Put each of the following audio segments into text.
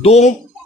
2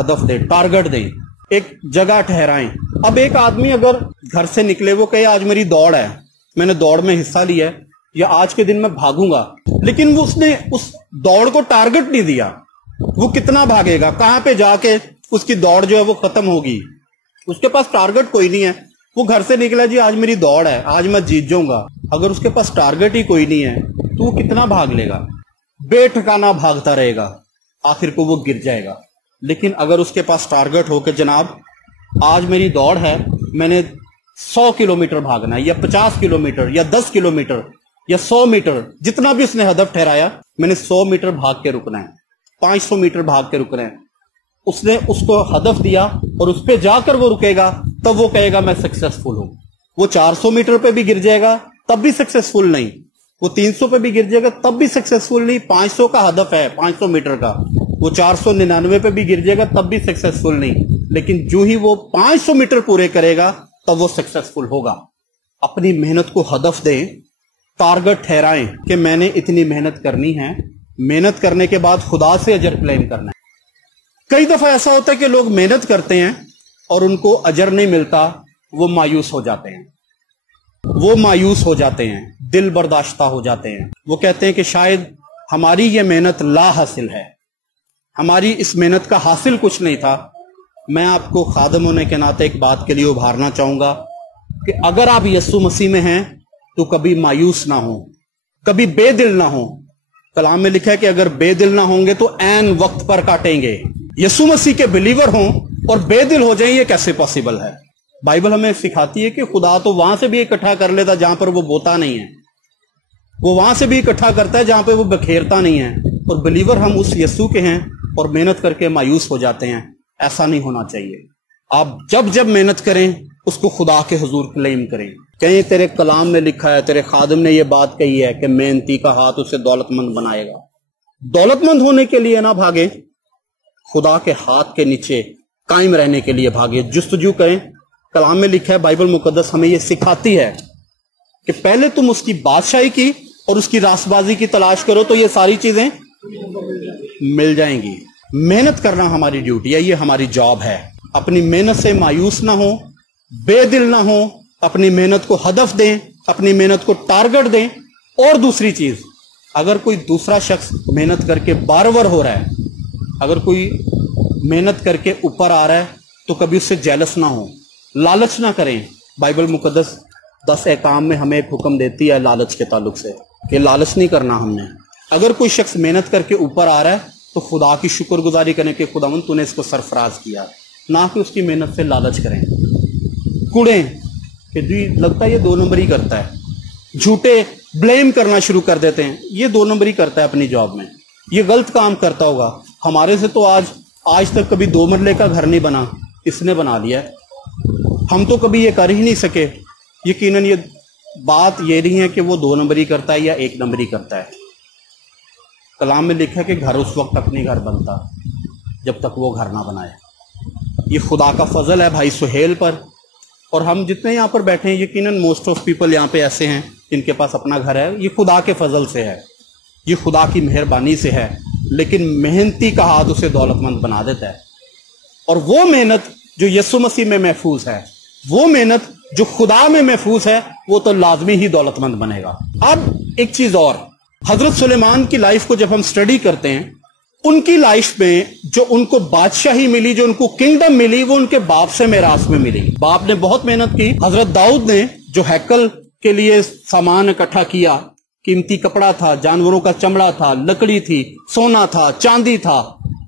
ہدف دیں, ٹارگٹ دیں, ایک جگہ ٹھہرائیں. اب ایک آدمی اگر گھر سے نکلے, وہ کہے آج میری دوڑ ہے, میں نے دوڑ میں حصہ لیا ہے, یا آج کے دن میں بھاگوں گا, لیکن وہ اس نے اس دوڑ کو ٹارگٹ نہیں دیا. وہ کتنا بھاگے گا, کہاں پہ جا کے اس کی دوڑ جو ہے وہ ختم ہوگی. اس کے پاس ٹارگٹ کوئی نہیں ہے. وہ گھر سے نکلا, جی آج میری دوڑ ہے, آج میں جیت جاؤں گا. اگر اس کے پاس ٹارگٹ ہی کوئی نہیں ہے تو وہ کتنا بھاگ لے گا, بے ٹھکانہ بھاگتا رہے گا, آخر کو وہ گر جائے گا. لیکن اگر اس کے پاس ٹارگٹ ہو کہ جناب آج میری دوڑ ہے, میں نے 100 کلومیٹر بھاگنا ہے, یا 50 کلومیٹر, یا 10 کلومیٹر, یا 100 میٹر, جتنا بھی اس نے ہدف ٹھہرایا, میں نے 100 میٹر بھاگ کے رکنا ہے, 500 میٹر بھاگ کے رکنا ہے. اس نے اس کو ہدف دیا اور اس پہ جا کر وہ رکے گا, تب وہ کہے گا میں سکسیسفل ہوں. وہ 400 میٹر پہ بھی گر جائے گا تب بھی سکسیسفل نہیں, وہ 300 پہ بھی گر جائے گا تب بھی سکسیسفل نہیں. 500 کا ہدف ہے, 500 میٹر کا, وہ 499 پہ بھی گر جائے گا تب بھی سکسیسفل نہیں. لیکن جو ہی وہ 500 میٹر پورے کرے گا تب وہ سکسیسفل ہوگا. اپنی محنت کو ہدف دیں, ٹارگٹ ٹھہرائیں کہ میں نے اتنی محنت کرنی ہے, محنت کرنے کے بعد خدا سے اجر کلیم کرنا ہے. کئی دفعہ ایسا ہوتا ہے کہ لوگ محنت کرتے ہیں اور ان کو اجر نہیں ملتا, وہ مایوس ہو جاتے ہیں, وہ مایوس ہو جاتے ہیں, دل برداشتہ ہو جاتے ہیں. وہ کہتے ہیں کہ شاید ہماری یہ محنت لا حاصل ہے, ہماری اس محنت کا حاصل کچھ نہیں تھا. میں آپ کو خادم ہونے کے ناطے ایک بات کے لیے ابھارنا چاہوں گا کہ اگر آپ یسوع مسیح میں ہیں تو کبھی مایوس نہ ہوں, کبھی بے دل نہ ہوں. کلام میں لکھا ہے کہ اگر بے دل نہ ہوں گے تو عین وقت پر کاٹیں گے. یسوع مسیح کے بلیور ہوں اور بے دل ہو جائیں, یہ کیسے پاسبل ہے؟ بائبل ہمیں سکھاتی ہے کہ خدا تو وہاں سے بھی اکٹھا کر لیتا جہاں پر وہ بوتا نہیں ہے, وہ وہاں سے بھی اکٹھا کرتا ہے جہاں پہ وہ بکھیرتا نہیں ہے. اور بلیور ہم اس یسوع کے ہیں اور محنت کر کے مایوس ہو جاتے ہیں. ایسا نہیں ہونا چاہیے. آپ جب جب محنت کریں اس کو خدا کے حضور کلیم کریں. کہیں تیرے کلام میں لکھا ہے, تیرے خادم نے یہ بات کہی ہے کہ محنتی کا ہاتھ اسے دولت مند بنائے گا. دولت مند ہونے کے لیے نہ بھاگیں, خدا کے ہاتھ کے نیچے قائم رہنے کے لیے بھاگیں, جستجو کریں. کلام میں لکھا ہے, بائبل مقدس ہمیں یہ سکھاتی ہے کہ پہلے تم اس کی بادشاہی کی اور اس کی راست بازی کی تلاش کرو تو یہ ساری چیزیں مل جائیں گی. محنت کرنا ہماری ڈیوٹی ہے, یہ ہماری جاب ہے. اپنی محنت سے مایوس نہ ہو, بے دل نہ ہو, اپنی محنت کو ہدف دیں, اپنی محنت کو ٹارگٹ دیں. اور دوسری چیز, اگر کوئی دوسرا شخص محنت کر کے بارور ہو رہا ہے, اگر کوئی محنت کر کے اوپر آ رہا ہے تو کبھی اس سے جیلس نہ ہو, لالچ نہ کریں. بائبل مقدس 10 احکام میں ہمیں ایک حکم دیتی ہے لالچ کے تعلق سے کہ لالچ نہیں کرنا ہم نے. اگر کوئی شخص محنت کر کے اوپر آ رہا ہے تو خدا کی شکر گزاری کریں کہ خداوند تو نے اس کو سرفراز کیا, نہ کہ اس کی محنت سے لالچ کریں, کوڑیں کہ جی لگتا ہے یہ 2 نمبر ہی کرتا ہے, جھوٹے بلیم کرنا شروع کر دیتے ہیں, یہ 2 نمبر ہی کرتا ہے اپنی جاب میں, یہ غلط کام کرتا ہوگا, ہمارے سے تو آج تک کبھی 2 مرلے کا گھر نہیں بنا, اس نے بنا لیا ہے, ہم تو کبھی یہ کر ہی نہیں سکے. یقیناً یہ بات یہ نہیں ہے کہ وہ 2 نمبر ہی کرتا ہے یا 1 نمبر ہی کرتا ہے. کلام میں لکھا ہے کہ گھر اس وقت تک نہیں گھر بنتا جب تک وہ گھر نہ بنائے. یہ خدا کا فضل ہے بھائی سہیل پر, اور ہم جتنے یہاں پر بیٹھے ہیں یقیناً موسٹ آف پیپل یہاں پہ ایسے ہیں جن کے پاس اپنا گھر ہے. یہ خدا کے فضل سے ہے, یہ خدا کی مہربانی سے ہے. لیکن محنتی کا ہاتھ اسے دولت مند بنا دیتا ہے. اور وہ محنت جو یسوع مسیح میں محفوظ ہے, وہ محنت جو خدا میں محفوظ ہے, وہ تو لازمی ہی دولت مند بنے گا. اب ایک چیز اور, حضرت سلیمان کی لائف کو جب ہم سٹڈی کرتے ہیں, ان کی لائف میں جو ان کو بادشاہی ملی, جو ان کو کنگڈم ملی, وہ ان کے باپ سے میراث میں ملی. باپ نے بہت محنت کی. حضرت داؤد نے جو ہیکل کے لیے سامان اکٹھا کیا, قیمتی کپڑا تھا, جانوروں کا چمڑا تھا, لکڑی تھی, سونا تھا, چاندی تھا,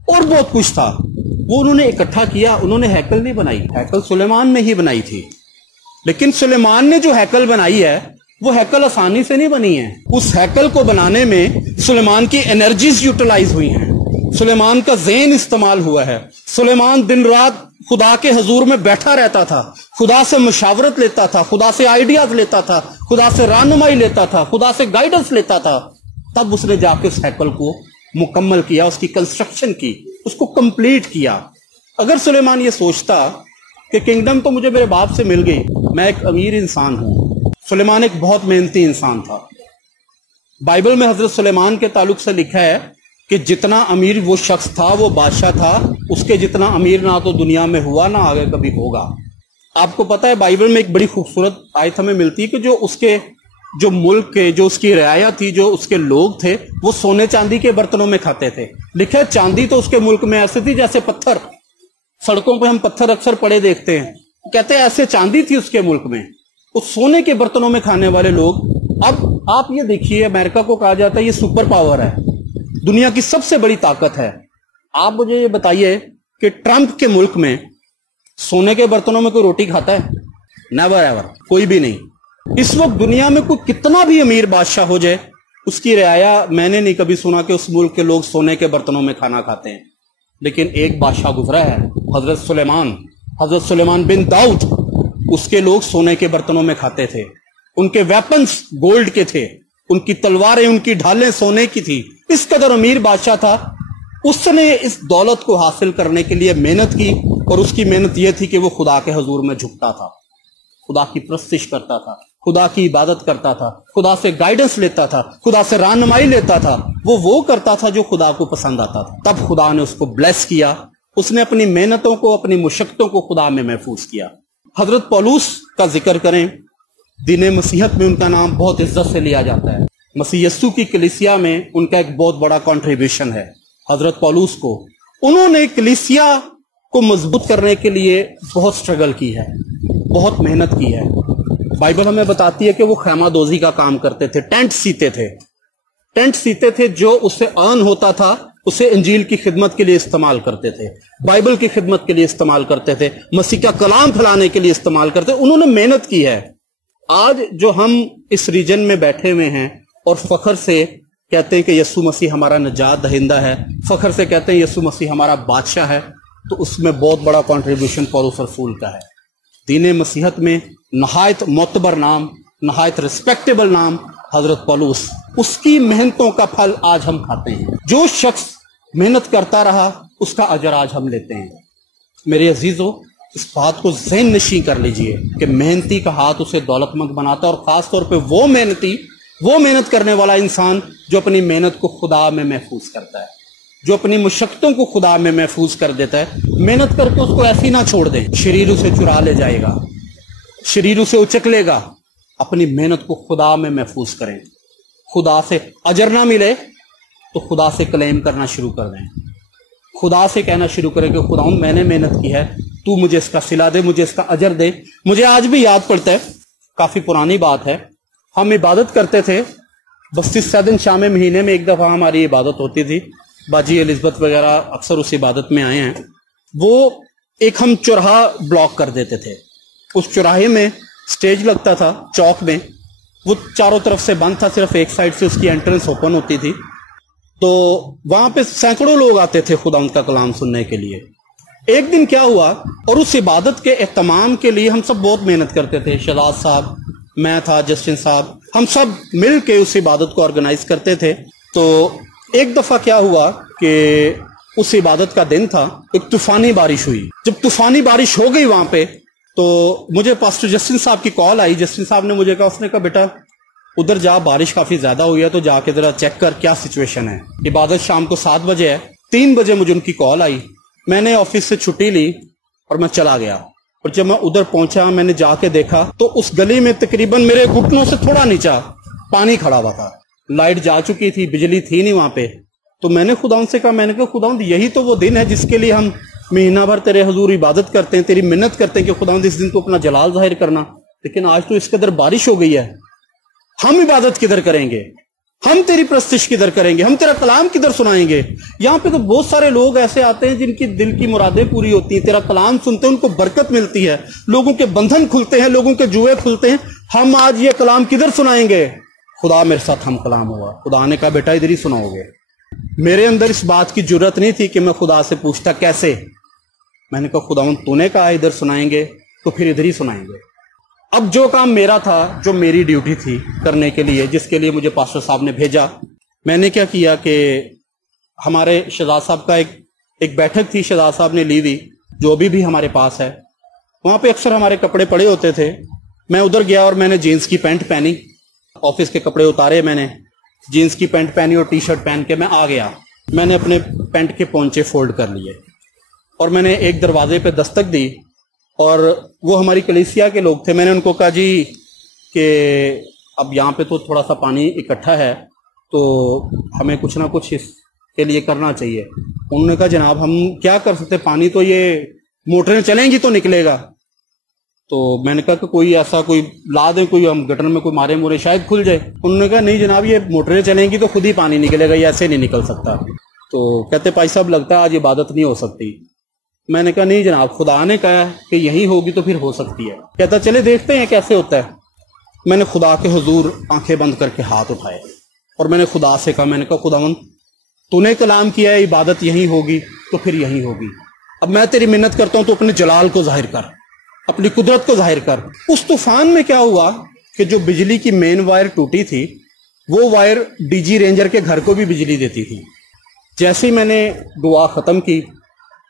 اور بہت کچھ تھا, وہ انہوں نے اکٹھا کیا. انہوں نے ہیکل نہیں بنائی, ہیکل سلیمان نے ہی بنائی تھی. لیکن سلیمان نے جو ہیکل بنائی ہے وہ ہیکل آسانی سے نہیں بنی ہے. اس ہیکل کو بنانے میں سلیمان کی انرجیز یوٹیلائز ہوئی ہیں, سلیمان کا ذہن استعمال ہوا ہے. سلیمان دن رات خدا کے حضور میں بیٹھا رہتا تھا, خدا سے مشاورت لیتا تھا, خدا سے آئیڈیاز لیتا تھا, خدا سے رہنمائی لیتا تھا, خدا سے گائیڈنس لیتا تھا. تب اس نے جا کے اس ہیکل کو مکمل کیا, اس کی کنسٹرکشن کی, اس کو کمپلیٹ کیا. اگر سلیمان یہ سوچتا کہ کنگڈم تو مجھے میرے باپ سے مل گئی, میں ایک امیر انسان ہوں. سلیمان ایک بہت محنتی انسان تھا. بائبل میں حضرت سلیمان کے تعلق سے لکھا ہے کہ جتنا امیر وہ شخص تھا, وہ بادشاہ تھا, اس کے جتنا امیر نہ تو دنیا میں ہوا نہ آگے کبھی ہوگا. آپ کو پتا ہے بائبل میں ایک بڑی خوبصورت آیت ہمیں ملتی ہے کہ جو اس کے جو ملک کے جو اس کی رعایا تھی, جو اس کے لوگ تھے, وہ سونے چاندی کے برتنوں میں کھاتے تھے. لکھا ہے چاندی تو اس کے ملک میں ایسے تھی جیسے پتھر, سڑکوں پہ ہم پتھر اکثر پڑے دیکھتے ہیں, کہتے ہیں ایسے چاندی تھی اس کے ملک میں. اس سونے کے برتنوں میں کھانے والے لوگ. اب آپ یہ دیکھیے, امریکہ کو کہا جاتا ہے یہ سپر پاور ہے, دنیا کی سب سے بڑی طاقت ہے. آپ مجھے یہ بتائیے کہ ٹرمپ کے ملک میں سونے کے برتنوں میں کوئی روٹی کھاتا ہے؟ نیور ایور, کوئی بھی نہیں. اس وقت دنیا میں کوئی کتنا بھی امیر بادشاہ ہو جائے, اس کی رعایا میں نے نہیں کبھی سنا کہ اس ملک کے لوگ سونے کے برتنوں میں کھانا کھاتے ہیں. لیکن ایک بادشاہ گزرا ہے, حضرت سلیمان بن داؤد, اس کے لوگ سونے کے برتنوں میں کھاتے تھے. ان کے ویپنز گولڈ کے تھے, ان کی تلواریں, ان کی ڈھالیں سونے کی تھی. اس قدر امیر بادشاہ تھا. اس نے اس دولت کو حاصل کرنے کے لیے محنت کی, اور اس کی محنت یہ تھی کہ وہ خدا کے حضور میں جھکتا تھا, خدا کی پرستش کرتا تھا, خدا کی عبادت کرتا تھا, خدا سے گائیڈنس لیتا تھا, خدا سے رہنمائی لیتا تھا. وہ کرتا تھا جو خدا کو پسند آتا تھا. تب خدا نے اس کو بلیس کیا, اس نے اپنی محنتوں کو, اپنی مشقتوں کو خدا میں محفوظ کیا. حضرت پولس کا ذکر کریں, دین مسیحت میں ان کا نام بہت عزت سے لیا جاتا ہے. مسیح یسوع کی کلیسیا میں ان کا ایک بہت بڑا کنٹریبیوشن ہے. حضرت پولس کو, انہوں نے کلیسیا کو مضبوط کرنے کے لیے بہت سٹرگل کی ہے, بہت محنت کی ہے. بائبل ہمیں بتاتی ہے کہ وہ خیمہ دوزی کا کام کرتے تھے, ٹینٹ سیتے تھے, جو اس سے ارن ہوتا تھا اسے انجیل کی خدمت کے لیے استعمال کرتے تھے, بائبل کی خدمت کے لیے استعمال کرتے تھے, مسیح کا کلام پھیلانے کے لیے استعمال کرتے تھے. انہوں نے محنت کی ہے. آج جو ہم اس ریجن میں بیٹھے ہوئے ہیں اور فخر سے کہتے ہیں کہ یسوع مسیح ہمارا نجات دہندہ ہے, فخر سے کہتے ہیں یسوع مسیح ہمارا بادشاہ ہے, تو اس میں بہت بڑا کنٹریبیوشن پولس رسول کا ہے. دین مسیحت میں نہایت معتبر نام, نہایت ریسپیکٹیبل نام حضرت پولس. اس کی محنتوں کا پھل آج ہم کھاتے ہیں. جو شخص محنت کرتا رہا اس کا اجر آج ہم لیتے ہیں. میرے عزیزو, اس بات کو ذہن نشین کر لیجئے کہ محنتی کا ہاتھ اسے دولت مند بناتا ہے, اور خاص طور پہ وہ محنت کرنے والا انسان جو اپنی محنت کو خدا میں محفوظ کرتا ہے, جو اپنی مشقتوں کو خدا میں محفوظ کر دیتا ہے. محنت کر کے اس کو ایسی نہ چھوڑ دیں, شریر اسے چرا لے جائے گا, شریر اسے اچک لے گا. اپنی محنت کو خدا میں محفوظ کریں. خدا سے اجر نہ ملے تو خدا سے کلیم کرنا شروع کر دیں, خدا سے کہنا شروع کریں کہ خدا میں نے محنت کی ہے, تو مجھے اس کا صلہ دے, مجھے اس کا اجر دے. مجھے آج بھی یاد پڑتا ہے, کافی پرانی بات ہے, ہم عبادت کرتے تھے 32 دن شام مہینے میں ایک دفعہ ہماری عبادت ہوتی تھی. باجی الزبت وغیرہ اکثر اس عبادت میں آئے ہیں. وہ ایک ہم چوراہا بلاک کر دیتے تھے. اس چوراہے میں سٹیج لگتا تھا چوک میں, وہ چاروں طرف سے بند تھا, صرف ایک سائڈ سے اس کی انٹرنس اوپن ہوتی تھی. تو وہاں پہ سینکڑوں لوگ آتے تھے خدا ان کا کلام سننے کے لیے. ایک دن کیا ہوا, اور اس عبادت کے اہتمام کے لیے ہم سب بہت محنت کرتے تھے. شہزاد صاحب, میں تھا, جسٹن صاحب, ہم سب مل کے اس عبادت کو آرگنائز کرتے تھے. تو ایک دفعہ کیا ہوا کہ اس عبادت کا دن تھا, ایک طوفانی بارش ہوئی. جب طوفانی بارش ہو گئی وہاں پہ, تو مجھے پاسٹر جسٹن صاحب کی کال آئی. جسٹن صاحب نے مجھے کہا, اس نے کہا بیٹا ادھر جا, بارش کافی زیادہ ہوئی ہے, تو جا کے ذرا چیک کر کیا سچویشن ہے. عبادت شام کو 7 بجے ہے, 3 بجے مجھے ان کی کال آئی. میں نے آفس سے چھٹی لی اور میں چلا گیا. اور جب میں ادھر پہنچا, میں نے جا کے دیکھا تو اس گلی میں تقریباً میرے گھٹنوں سے تھوڑا نیچا پانی کھڑا ہوا تھا. لائٹ جا چکی تھی, بجلی تھی نہیں وہاں پہ. تو میں نے خداوند سے کہا, میں نے کہا خداوند یہی تو وہ دن ہے جس کے لیے ہم مہینہ بھر تیرے حضور عبادت کرتے ہیں, تیری منت کرتے ہیں کہ خداوند اس دن تو اپنا جلال ظاہر کرنا. لیکن آج تو اس قدر بارش ہو گئی ہے, ہم عبادت کدھر کریں گے, ہم تیری پرستش کدھر کریں گے, ہم تیرا کلام کدھر سنائیں گے. یہاں پہ تو بہت سارے لوگ ایسے آتے ہیں جن کی دل کی مرادیں پوری ہوتی ہیں, تیرا کلام سنتے ہیں, ان کو برکت ملتی ہے, لوگوں کے بندھن کھلتے ہیں, لوگوں کے جوئے کھلتے ہیں. ہم آج یہ کلام کدھر سنائیں گے؟ خدا میرے ساتھ ہم کلام ہوا. خدا نے کہا بیٹا ادھر ہی سناؤ گے. میرے اندر اس بات کی جرت نہیں تھی کہ میں خدا سے پوچھتا کیسے. میں نے کہا خداوند تو نے کہا ادھر سنائیں گے تو پھر ادھر ہی سنائیں گے. اب جو کام میرا تھا, جو میری ڈیوٹی تھی کرنے کے لیے, جس کے لیے مجھے پاسٹر صاحب نے بھیجا, میں نے کیا کیا کہ ہمارے شہزاد صاحب کا ایک بیٹھک تھی, شہزاد صاحب نے لی ہوئی, جو ابھی بھی ہمارے پاس ہے. وہاں پہ اکثر ہمارے کپڑے پڑے ہوتے تھے. میں ادھر گیا اور میں نے جینس کی پینٹ پہنی, آفس کے کپڑے اتارے, میں نے جینس کی پینٹ پہنی اور ٹی شرٹ پہن کے میں آ گیا. میں نے اپنے پینٹ کے پونچے فولڈ کر لیے. اور میں نے ایک دروازے پہ دستک دی اور وہ ہماری کلیسیا کے لوگ تھے. میں نے ان کو کہا جی کہ اب یہاں پہ تو تھوڑا سا پانی اکٹھا ہے تو ہمیں کچھ نہ کچھ اس کے لیے کرنا چاہیے. انہوں نے کہا جناب ہم کیا کر سکتے, پانی تو یہ موٹریں چلیں گی تو نکلے گا. تو میں نے کہا کہ کوئی ایسا کوئی لا دیں, کوئی ہم گٹر میں کوئی مارے مورے شاید کھل جائے. انہوں نے کہا نہیں جناب یہ موٹریں چلیں گی تو خود ہی پانی نکلے گا, یہ ایسے نہیں نکل سکتا. تو کہتے بھائی صاحب لگتا ہے آج عبادت نہیں ہو سکتی. میں نے کہا نہیں جناب خدا نے کہا کہ یہی ہوگی تو پھر ہو سکتی ہے. کہتا چلے دیکھتے ہیں کیسے ہوتا ہے. میں نے خدا کے حضور آنکھیں بند کر کے ہاتھ اٹھائے اور میں نے خدا سے کہا, میں نے کہا خداوند تو نے کلام کیا ہے عبادت یہی ہوگی تو پھر یہی ہوگی. اب میں تیری منت کرتا ہوں تو اپنے جلال کو ظاہر کر, اپنی قدرت کو ظاہر کر. اس طوفان میں کیا ہوا کہ جو بجلی کی مین وائر ٹوٹی تھی وہ وائر ڈی جی رینجر کے گھر کو بھی بجلی دیتی تھی. جیسے ہی میں نے دعا ختم کی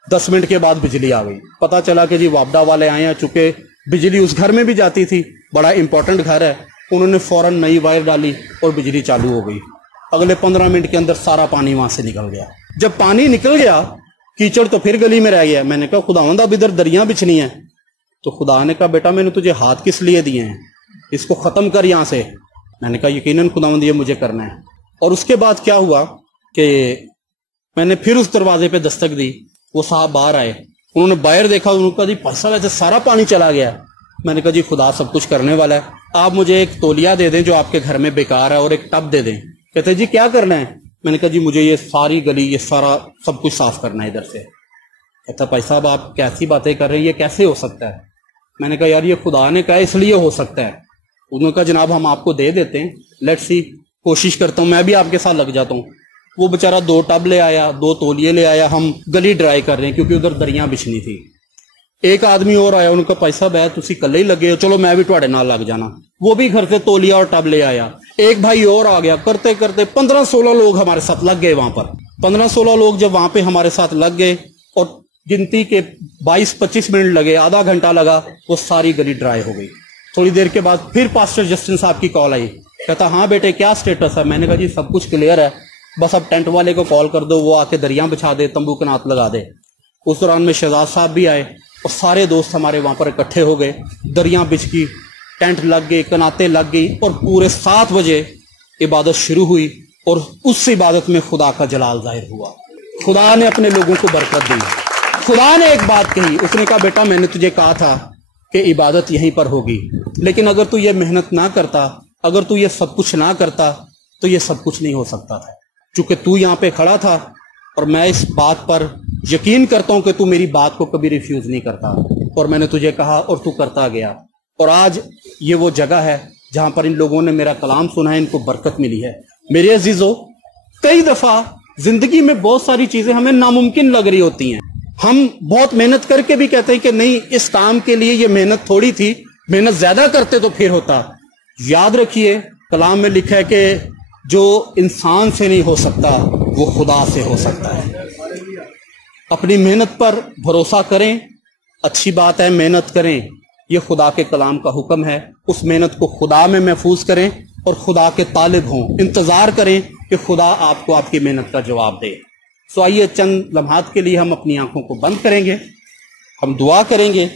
10 منٹ کے بعد بجلی آ گئی. پتا چلا کہ جی وابڈا والے آئے ہیں, چونکہ بجلی اس گھر میں بھی جاتی تھی, بڑا امپورٹنٹ گھر ہے. انہوں نے فوراً نئی وائر ڈالی اور بجلی چالو ہو گئی. اگلے 15 منٹ کے اندر سارا پانی وہاں سے نکل گیا. جب پانی نکل گیا کیچڑ تو پھر گلی میں رہ گیا. میں نے کہا خداوند اب ادھر دریاں بچھنی ہیں. تو خدا نے کہا بیٹا میں نے تجھے ہاتھ کس لیے دیے ہیں, اس کو ختم کر یہاں سے. میں نے کہا یقیناً خداوند یہ مجھے کرنا ہے. اور اس کے بعد کیا ہوا کہ میں نے پھر اس دروازے پہ دستک دی. وہ صاحب باہر آئے, انہوں نے باہر دیکھا, انہوں نے کہا جی پرسا ویسے سارا پانی چلا گیا. میں نے کہا جی خدا سب کچھ کرنے والا ہے, آپ مجھے ایک تولیہ دے دیں جو آپ کے گھر میں بیکار ہے اور ایک ٹب دے دیں. کہتے جی کیا کرنا ہے. میں نے کہا جی مجھے یہ ساری گلی یہ سارا سب کچھ صاف کرنا ہے ادھر سے. کہتا بھائی صاحب آپ کیسی باتیں کر رہے ہیں, یہ کیسے ہو سکتا ہے. میں نے کہا یار یہ خدا نے کہا اس لیے ہو سکتا ہے. انہوں نے کہا جناب ہم آپ کو دے دیتے ہیں, لیٹ سی کوشش کرتا ہوں, میں بھی آپ کے ساتھ لگ جاتا ہوں. وہ بیچارہ 2 ٹب لے آیا, 2 تولیے لے آیا, ہم گلی ڈرائی کر رہے ہیں کیونکہ ادھر دریاں بچھنی تھی. ایک آدمی اور آیا, ان کا پیسہ بہ تسی کلے ہی لگے ہو, چلو میں بھی تواڈے نال لگ جانا. وہ بھی گھر سے تولیا اور ٹب لے آیا. ایک بھائی اور آ گیا, کرتے کرتے 15-16 لوگ ہمارے ساتھ لگ گئے وہاں پر. 15-16 لوگ جب وہاں پہ ہمارے ساتھ لگ گئے اور گنتی کے 22-25 منٹ لگے, آدھا گھنٹہ لگا, وہ ساری گلی ڈرائی ہو گئی. تھوڑی دیر کے بعد پھر پاسٹر جسٹن صاحب کی کال آئی. کہتا ہاں بیٹے کیا سٹیٹس ہے. میں نے کہا جی سب کچھ کلیئر ہے, بس اب ٹینٹ والے کو کال کر دو, وہ آ کے دریاں بچھا دے, تمبو کنات لگا دے. اس دوران میں شہزاد صاحب بھی آئے اور سارے دوست ہمارے وہاں پر اکٹھے ہو گئے. دریاں بچھ گئی, ٹینٹ لگ گئی, کناتیں لگ گئی اور پورے 7 بجے عبادت شروع ہوئی. اور اس عبادت میں خدا کا جلال ظاہر ہوا. خدا نے اپنے لوگوں کو برکت دی. خدا نے ایک بات کہی, اس نے کہا بیٹا میں نے تجھے کہا تھا کہ عبادت یہیں پر ہوگی, لیکن اگر تو یہ محنت نہ کرتا, اگر تو یہ سب کچھ نہ کرتا تو یہ سب کچھ نہیں ہو سکتا تھا. چونکہ تو یہاں پہ کھڑا تھا اور میں اس بات پر یقین کرتا ہوں کہ تو میری بات کو کبھی ریفیوز نہیں کرتا, اور میں نے تجھے کہا اور تو کرتا گیا. اور آج یہ وہ جگہ ہے جہاں پر ان لوگوں نے میرا کلام سنا ہے, ان کو برکت ملی ہے. میرے عزیزو, کئی دفعہ زندگی میں بہت ساری چیزیں ہمیں ناممکن لگ رہی ہوتی ہیں. ہم بہت محنت کر کے بھی کہتے ہیں کہ نہیں اس کام کے لیے یہ محنت تھوڑی تھی, محنت زیادہ کرتے تو پھر ہوتا. یاد رکھیے کلام میں لکھا ہے کہ جو انسان سے نہیں ہو سکتا وہ خدا سے ہو سکتا ہے. اپنی محنت پر بھروسہ کریں, اچھی بات ہے محنت کریں, یہ خدا کے کلام کا حکم ہے. اس محنت کو خدا میں محفوظ کریں اور خدا کے طالب ہوں, انتظار کریں کہ خدا آپ کو آپ کی محنت کا جواب دے. سو آئیے چند لمحات کے لیے ہم اپنی آنکھوں کو بند کریں گے, ہم دعا کریں گے.